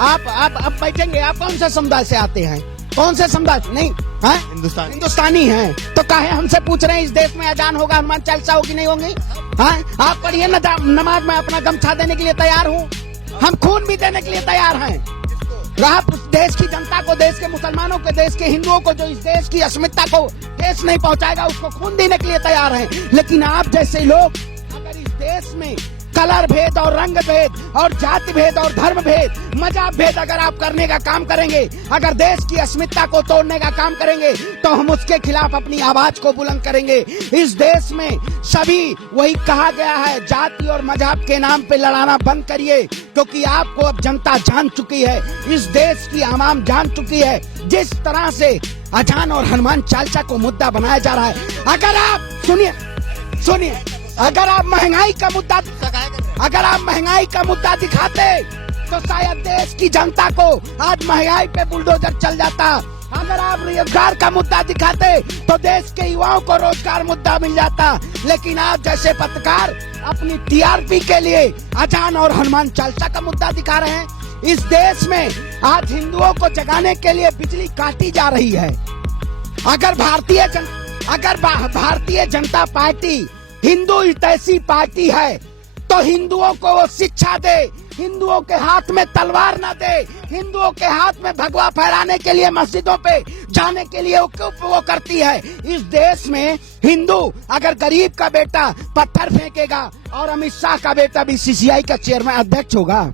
आप अब बैठेंगे। आप कौन से समुदाय से आते हैं? कौन से समुदाय? नहीं है, हिंदुस्तानी हैं। तो काहे हमसे पूछ रहे हैं इस देश में अजान होगा, हनुमान चालीसा होगी नहीं होगी? हाँ, आप पढ़िए नमाज में अपना गमछा देने के लिए तैयार हूँ, हम खून भी देने के लिए तैयार हैं। आप देश की जनता को, देश के मुसलमानों को, देश के हिंदुओं को जो इस देश की अस्मिता को ठेस नहीं पहुंचाएगा उसको खून देने के लिए तैयार हैं। लेकिन आप जैसे लोग अगर इस देश में कलर भेद और रंग भेद और जाति भेद और धर्म भेद, मजहब भेद अगर आप करने का काम करेंगे, अगर देश की अस्मिता को तोड़ने का काम करेंगे, तो हम उसके खिलाफ अपनी आवाज को बुलंद करेंगे। इस देश में सभी, वही कहा गया है, जाति और मजहब के नाम पे लड़ाना बंद करिए, क्योंकि आपको अब जनता जान चुकी है, इस देश की आवाम जान चुकी है जिस तरह से अजान और हनुमान चालीसा को मुद्दा बनाया जा रहा है। अगर आप सुनिए, अगर आप महंगाई का मुद्दा दिखाते तो शायद देश की जनता को आज महंगाई पे बुलडोजर चल जाता। अगर आप रोजगार का मुद्दा दिखाते तो देश के युवाओं को रोजगार मुद्दा मिल जाता। लेकिन आप जैसे पत्रकार अपनी टीआरपी के लिए अजान और हनुमान चालीसा का मुद्दा दिखा रहे हैं। इस देश में आज हिंदुओं को जगाने के लिए बिजली काटी जा रही है। अगर भारतीय जनता पार्टी हिंदू हितैषी पार्टी है तो हिंदुओं को वो शिक्षा दे, हिंदुओं के हाथ में तलवार न दे, हिंदुओं के हाथ में भगवा फहराने के लिए मस्जिदों पे जाने के लिए वो करती है। इस देश में हिंदू अगर गरीब का बेटा पत्थर फेंकेगा और अमित शाह का बेटा बीसीसीआई का चेयरमैन अध्यक्ष होगा,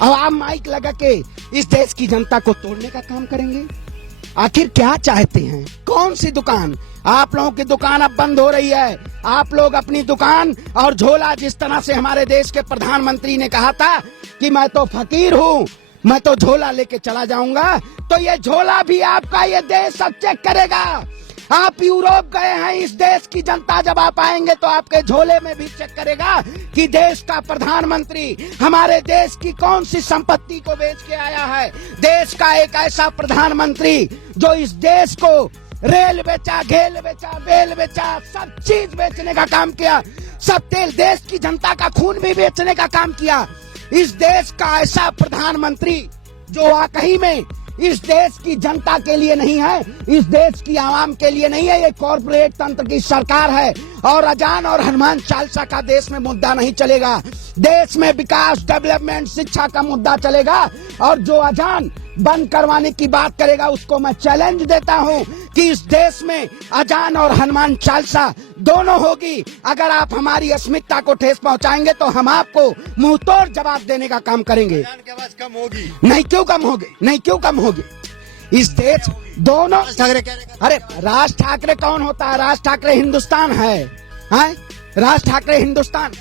अब आप माइक लगा के इस देश की जनता को तोड़ने का काम करेंगे? आखिर क्या चाहते हैं? कौन सी दुकान? आप लोगों की दुकान अब बंद हो रही है। आप लोग अपनी दुकान और झोला, जिस तरह से हमारे देश के प्रधानमंत्री ने कहा था कि मैं तो फकीर हूँ, मैं तो झोला लेके चला जाऊंगा, तो ये झोला भी आपका ये देश अब चेक करेगा। आप यूरोप गए हैं, इस देश की जनता जब आप आएंगे तो आपके झोले में भी चेक करेगा कि देश का प्रधानमंत्री हमारे देश की कौन सी संपत्ति को बेच के आया है। देश का एक ऐसा प्रधानमंत्री जो इस देश को रेल बेचा, घेल बेचा, बेल बेचा, सब चीज बेचने का काम किया, सब तेल, देश की जनता का खून भी बेचने का काम किया। इस देश का ऐसा प्रधानमंत्री जो वाकई में इस देश की जनता के लिए नहीं है, इस देश की आवाम के लिए नहीं है, ये कॉर्पोरेट तंत्र की सरकार है। और अजान और हनुमान चालीसा का देश में मुद्दा नहीं चलेगा। देश में विकास, डेवलपमेंट, शिक्षा का मुद्दा चलेगा। और जो अजान बंद करवाने की बात करेगा उसको मैं चैलेंज देता हूं कि इस देश में अजान और हनुमान चालीसा दोनों होगी। अगर आप हमारी अस्मिता को ठेस पहुंचाएंगे तो हम आपको मुंहतोड़ जवाब देने का काम करेंगे। अजान की आवाज कम होगी? नहीं क्यों कम होगी? नहीं क्यों कम होगी? इस देश दोनों, अरे राज ठाकरे कौन होता है? राज ठाकरे हिंदुस्तान है, राज ठाकरे हिंदुस्तान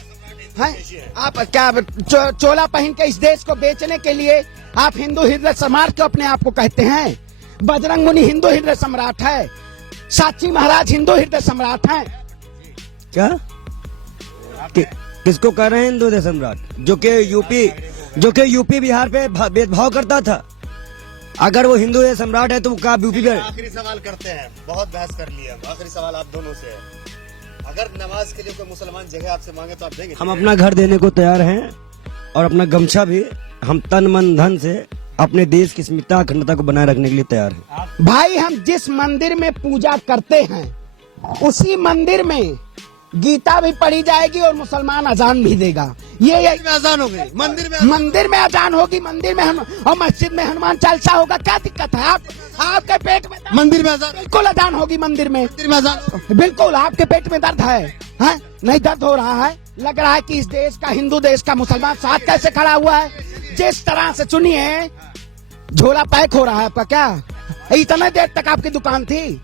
है। आप क्या चोला पहन के इस देश को बेचने के लिए आप हिंदू हृदय सम्राट क्यों अपने आप को कहते हैं? बजरंग मुनि हिंदू हृदय सम्राट है, साची महाराज हिंदू हृदय सम्राट हैं। क्या किसको कह रहे हैं हिंदू हृदय सम्राट? जो कि यूपी बिहार पे भेदभाव करता था। अगर वो हिंदू हृदय सम्राट है तो क्या यूपी में? आखिरी सवाल करते हैं, बहुत बहस कर लिया, आखिरी सवाल आप दोनों से है। अगर नमाज के लिए कोई मुसलमान जगह आपसे मांगे तो आप देंगे? हम अपना घर देने को तैयार हैं और अपना गमछा भी हम तन मन धन से अपने देश की अस्मिता अखंडता को बनाए रखने के लिए तैयार हैं। भाई, हम जिस मंदिर में पूजा करते हैं उसी मंदिर में गीता भी पढ़ी जाएगी और मुसलमान अजान भी देगा। ये अजान होगी, मंदिर में अजान होगी, मंदिर में और मस्जिद में हनुमान चालीसा होगा। क्या दिक्कत है? आपके पेट में मंदिर में अजान, बिल्कुल अजान होगी मंदिर में अजान, बिल्कुल। आपके पेट में दर्द है? नहीं दर्द हो रहा है? लग रहा है कि इस देश का, हिंदू देश का मुसलमान साथ कैसे खड़ा हुआ है। जिस तरह से सुनिए, झोला पैक हो रहा है आपका। क्या इतने देर तक आपकी दुकान थी?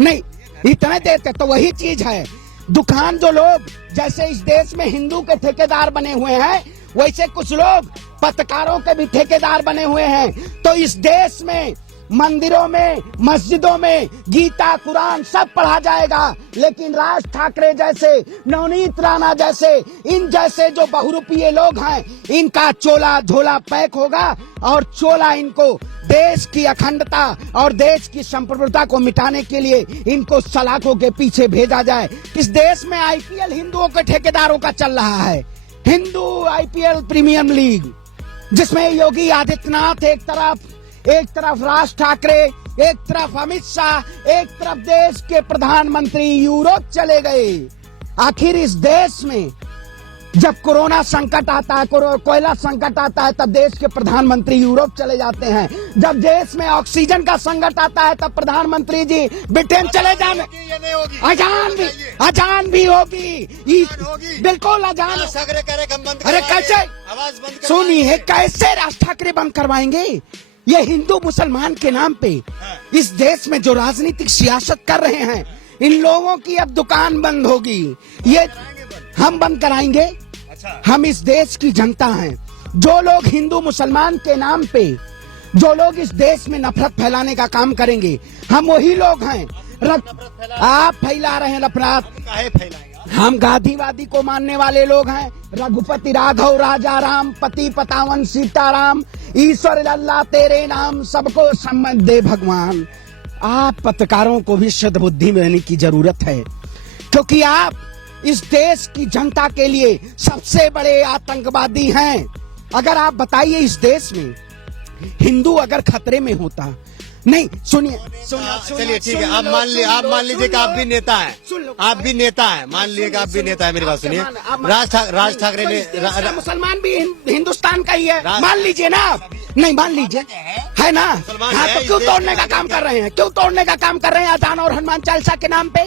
नहीं, इतने देर तक तो वही चीज है। दुकान जो लोग जैसे इस देश में हिंदू के ठेकेदार बने हुए हैं, वैसे कुछ लोग पत्रकारों के भी ठेकेदार बने हुए हैं। तो इस देश में मंदिरों में, मस्जिदों में गीता, कुरान सब पढ़ा जाएगा, लेकिन राज ठाकरे जैसे, नवनीत राणा जैसे, इन जैसे जो बहुरूपीय लोग हैं, इनका चोला झोला पैक होगा और चोला इनको देश की अखंडता और देश की संप्रभुता को मिटाने के लिए इनको सलाखों के पीछे भेजा जाए। इस देश में आईपीएल हिंदुओं के ठेकेदारों का चल रहा है, हिंदू आईपीएल प्रीमियर लीग। जिसमें योगी आदित्यनाथ एक तरफ राज ठाकरे, एक तरफ अमित शाह, एक तरफ देश के प्रधानमंत्री यूरोप चले गए। आखिर इस देश में जब कोरोना संकट आता है, कोयला संकट आता है, तब देश के प्रधानमंत्री यूरोप चले जाते हैं। जब देश में ऑक्सीजन का संकट आता है, तब प्रधानमंत्री जी ब्रिटेन चले जाने। अजान भी होगी, बिल्कुल अजान। अरे कैसे, आवाज बंद सुनिए, कैसे राज ठाकरे बंद करवाएंगे? ये हिंदू मुसलमान के नाम पे इस देश में जो राजनीतिक सियासत कर रहे हैं, इन लोगों की अब दुकान बंद होगी। ये हम बंद कराएंगे। हम इस देश की जनता हैं। जो लोग हिंदू मुसलमान के नाम पे, जो लोग इस देश में नफरत फैलाने का काम करेंगे, हम वही लोग हैं। आप फैला रहे हैं नफरत। हम गांधीवादी को मानने वाले लोग हैं। रघुपति राघव राजा राम, पति पतावन सीताराम, ईश्वर अल्लाह तेरे नाम, सबको सम्मत दे भगवान। आप पत्रकारों को भी शुद्ध बुद्धि में रहने की जरूरत है, क्योंकि आप इस देश की जनता के लिए सबसे बड़े आतंकवादी हैं। अगर आप बताइए, इस देश में हिंदू अगर खतरे में होता, नहीं सुनिए, चलिए ठीक है, आप मान लीजिए कि आप भी नेता हैं, आप भी नेता हैं, मान लीजिए कि आप भी नेता है। मेरी बात सुनिए, राज ठाकरे ने, मुसलमान भी हिंदुस्तान का ही है, मान लीजिए ना आप। नहीं मान लीजिए, है ना? हाँ, तो क्यों तोड़ने का काम कर रहे हैं? क्यों तोड़ने का काम कर रहे हैं अजान और हनुमान चालीसा के नाम पे?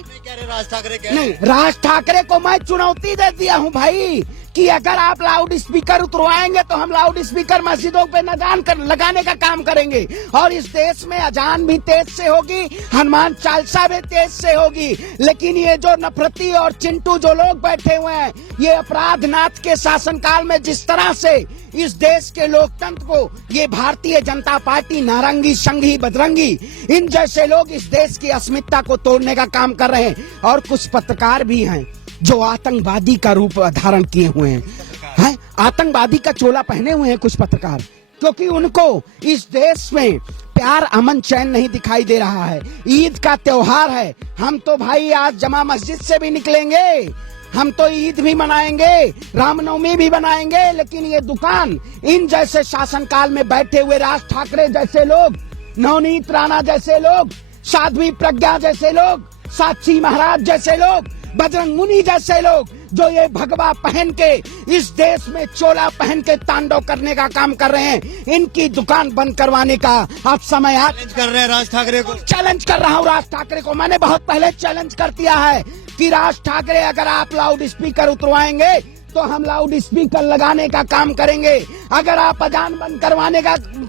राज ठाकरे नहीं, राज ठाकरे को मैं चुनौती दे दिया हूँ भाई, कि अगर आप लाउड स्पीकर उतरवाएंगे तो हम लाउड स्पीकर मस्जिदों पे लगाने का काम करेंगे। और इस देश में अजान भी तेज से होगी, हनुमान चालीसा भी तेज से होगी। लेकिन ये जो नफरती और चिंटू जो लोग बैठे हुए हैं, ये अपराधनाथ के शासनकाल में जिस तरह से इस देश के लोकतंत्र को ये भारतीय जनता पार्टी, नारंगी, संघी, बजरंगी, इन जैसे लोग इस देश की अस्मिता को तोड़ने का काम कर रहे हैं। और कुछ पत्रकार भी हैं जो आतंकवादी का रूप धारण किए हुए हैं, आतंकवादी का चोला पहने हुए हैं कुछ पत्रकार, क्योंकि उनको इस देश में प्यार, अमन, चैन नहीं दिखाई दे रहा है। ईद का त्योहार है, हम तो भाई आज जमा मस्जिद से भी निकलेंगे, हम तो ईद भी मनाएंगे, रामनवमी भी मनाएंगे। लेकिन ये दुकान, इन जैसे शासनकाल में बैठे हुए राज ठाकरे जैसे लोग, नवनीत राणा जैसे लोग, साध्वी प्रज्ञा जैसे लोग, साक्षी महाराज जैसे लोग, बजरंग मुनि जैसे लोग, जो ये भगवा पहन के इस देश में चोला पहन के तांडव करने का काम कर रहे हैं, इनकी दुकान बंद करवाने का आप समय कर रहे हैं राज ठाकरे को। चैलेंज कर रहा हूँ राज ठाकरे को। मैंने बहुत पहले चैलेंज कर दिया है कि राज ठाकरे, अगर आप लाउड स्पीकर उतरवाएंगे तो हम लाउड स्पीकर लगाने का काम करेंगे। अगर आप अजान बंद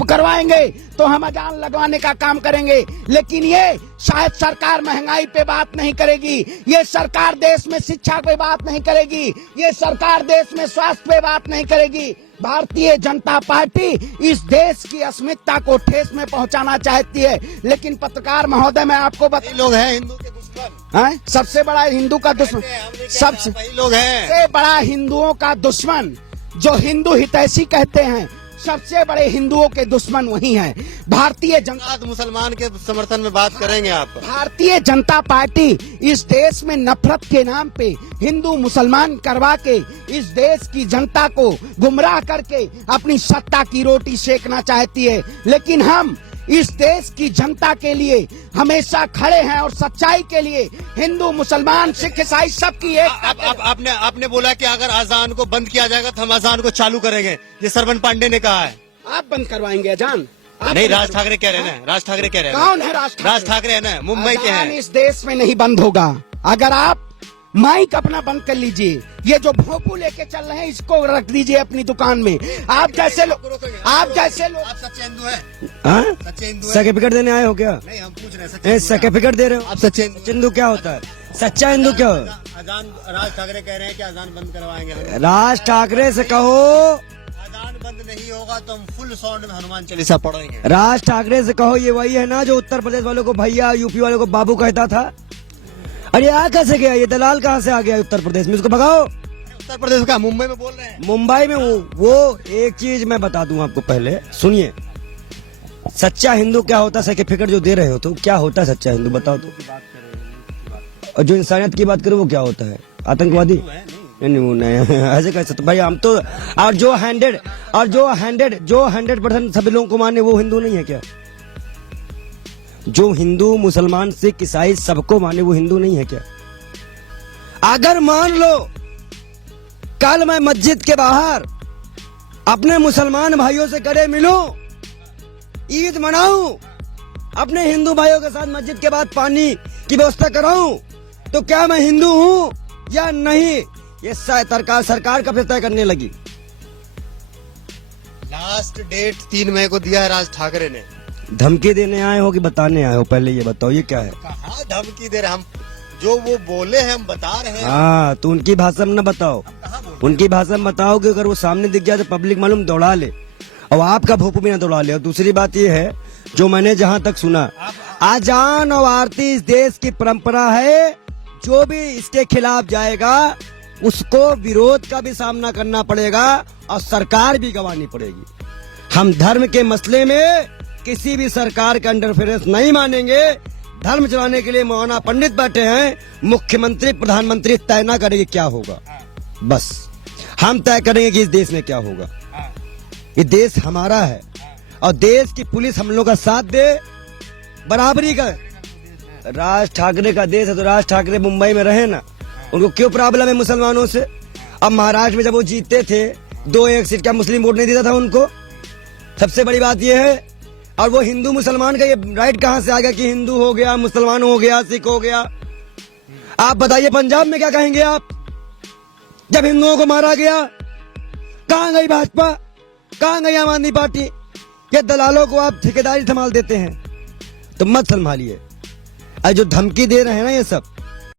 करवाएंगे तो हम अजान लगवाने का काम करेंगे। लेकिन ये शायद सरकार महंगाई पे बात नहीं करेगी, ये सरकार देश में शिक्षा पे बात नहीं करेगी, ये सरकार देश में स्वास्थ्य पे बात नहीं करेगी। भारतीय जनता पार्टी इस देश की अस्मिता को ठेस में पहुंचाना चाहती है। लेकिन पत्रकार महोदय, मैं आपको बता, लोग हैं हिंदू के दुश्मन, हैं? सबसे बड़ा हिंदू का दुश्मन, सबसे लोग हैं, सबसे बड़ा हिंदुओं का दुश्मन, जो हिंदू हितैषी कहते हैं, सबसे बड़े हिंदुओं के दुश्मन वही हैं। भारतीय जनता, मुसलमान के समर्थन में बात करेंगे आप। भारतीय जनता पार्टी इस देश में नफरत के नाम पे हिंदू मुसलमान करवा के इस देश की जनता को गुमराह करके अपनी सत्ता की रोटी सेकना चाहती है। लेकिन हम इस देश की जनता के लिए हमेशा खड़े हैं और सच्चाई के लिए हिंदू, मुसलमान, सिख, ईसाई सबकी एक। आपने बोला कि अगर अजान को बंद किया जाएगा तो हम अजान को चालू करेंगे, ये सरवन पांडे ने कहा है। आप बंद करवाएंगे अजान? नहीं, राज ठाकरे कह रहे हैं, राज ठाकरे कह रहे हैं। कौन है राज ठाकरे है ना, मुंबई के हैं। इस देश में नहीं बंद होगा। अगर आप माइक अपना बंद कर लीजिए, ये जो भोंपू लेके चल रहे हैं इसको रख दीजिए अपनी दुकान में। आप जैसे लोग, आप सच्चे हिंदू हैं? सच्चे हिंदू सर्टिफिकेट देने आए हो क्या? नहीं, हम पूछ रहे हैं, सर्टिफिकेट दे रहे हो? आप सच्चे हिंदू क्या होता है? सच्चा हिंदू क्या हो? अजान, राज ठाकरे कह रहे हैं कि अजान बंद करवाएंगे। राज ठाकरे से कहो अजान बंद नहीं होगा तो हम फुल साउंड में हनुमान चालीसा पढ़ेंगे। राज ठाकरे से कहो, ये वही है ना जो उत्तर प्रदेश वालों को भैया, यूपी वालों को बाबू कहता था। अरे आ कैसे गया ये दलाल, कहाँ से आ गया उत्तर प्रदेश में? उसको भगाओ। उत्तर प्रदेश का मुंबई में बोल रहे हैं। मुंबई में वो एक चीज मैं बता दूं आपको, पहले सुनिए। सच्चा हिंदू क्या होता है? सर्टिफिकेट जो दे रहे हो तो क्या होता है सच्चा हिंदू, बताओ तो। और जो इंसानियत की बात करो वो क्या होता है? आतंकवादी? नहीं वो नहीं ऐसे कैसे, तो भाई हम तो, और जो 100% सभी लोगों को माने वो हिंदू नहीं है क्या? जो हिंदू मुसलमान सिख ईसाई सबको माने वो हिंदू नहीं है क्या? अगर मान लो कल मैं मस्जिद के बाहर अपने मुसलमान भाइयों से करे मिलूं, ईद मनाऊं, अपने हिंदू भाइयों के साथ मस्जिद के बाद पानी की व्यवस्था कराऊं, तो क्या मैं हिंदू हूं या नहीं? ये सरकार कब से तय करने लगी? लास्ट डेट 3 मई को दिया है राज ठाकरे ने। धमकी देने आए हो कि बताने आए हो? पहले ये बताओ, ये क्या है? कहाँ धमकी दे रहे, हम जो वो बोले हैं हम बता रहे हैं। हाँ तो उनकी भाषा में न बताओ, उनकी भाषा में बताओ कि अगर वो सामने दिख जाए तो पब्लिक मालूम दौड़ा ले, और आपका भोपू भी ना दौड़ा ले। और दूसरी बात ये है, जो मैंने जहाँ तक सुना, आजान और आरती इस देश की परंपरा है, जो भी इसके खिलाफ जाएगा उसको विरोध का भी सामना करना पड़ेगा और सरकार भी गंवानी पड़ेगी। हम धर्म के मसले में किसी भी सरकार का इंटरफेरेंस नहीं मानेंगे। धर्म चलाने के लिए मौलाना पंडित बैठे हैं, मुख्यमंत्री प्रधानमंत्री तय ना करेंगे क्या होगा, बस हम तय करेंगे कि इस देश में क्या होगा। ये देश हमारा है और देश की पुलिस हम लोग का साथ दे, बराबरी का। राज ठाकरे का देश है तो राज ठाकरे मुंबई में रहे ना, उनको क्यों प्रॉब्लम है मुसलमानों से? अब महाराष्ट्र में जब वो जीतते थे 2-1 सीट का मुस्लिम वोट नहीं देता था उनको। सबसे बड़ी बात ये है, और वो हिंदू मुसलमान का ये राइट कहां से आ गया कि हिंदू हो गया, मुसलमान हो गया, सिख हो गया? आप बताइए पंजाब में क्या कहेंगे आप जब हिंदुओं को मारा गया? कहां गई भाजपा, कहां गई आम आदमी पार्टी? ये दलालों को आप ठेकेदारी संभाल देते हैं, तो मत संभालिए। जो धमकी दे रहे हैं ना ये सब,